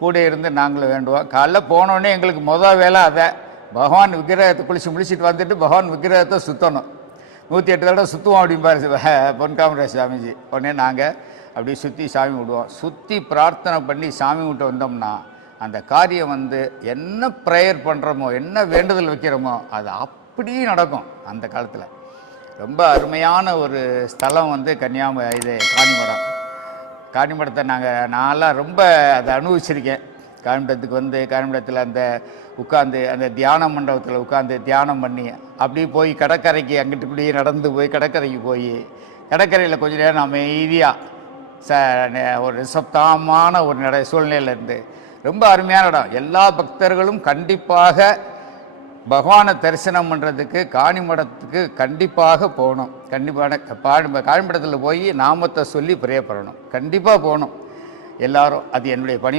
கூட இருந்து நாங்களும் வேண்டுவோம். காலைல போனோடனே எங்களுக்கு மொதல் வேலை அதை பகவான் விக்கிரகத்தை குளிச்சு முடிச்சுட்டு வந்துட்டு பகவான் விக்கிரகத்தை சுற்றணும். 108 தடவை சுற்றுவோம் அப்படிம்பாரு பொன்காமராஜ் சாமிஜி. உடனே நாங்கள் அப்படி சுற்றி சாமி விடுவோம். சுற்றி பிரார்த்தனை பண்ணி சாமி விட்டு வந்தோம்னா அந்த காரியம் என்ன ப்ரேயர் பண்ணுறோமோ, என்ன வேண்டுதல் வைக்கிறோமோ அது அப்படியே நடக்கும். அந்த காலத்தில் ரொம்ப அருமையான ஒரு ஸ்தலம் காணிமடம். காணிமடத்தை நான்லாம் ரொம்ப அதை அனுபவிச்சிருக்கேன். காணிமடத்துக்கு காணிமடத்தில் உட்காந்து அந்த தியான மண்டபத்தில் உட்காந்து தியானம் பண்ணி அப்படியே போய் கடற்கரைக்கு அங்கிட்டு இப்படியே நடந்து போய் கடற்கரைக்கு போய் கடற்கரையில் கொஞ்சம் நேரம் அமைதியாக ஒரு நிசப்தமான ஒரு சூழ்நிலையிலேருந்து ரொம்ப அருமையான இடம். எல்லா பக்தர்களும் கண்டிப்பாக பகவானை தரிசனம் பண்ணுறதுக்கு காணிமடத்துக்கு கண்டிப்பாக போகணும். காணிமடத்தில் போய் நாமத்தை சொல்லி ப்ரே பண்ணணும். கண்டிப்பாக போகணும் எல்லாரும். அது என்னுடைய பணி.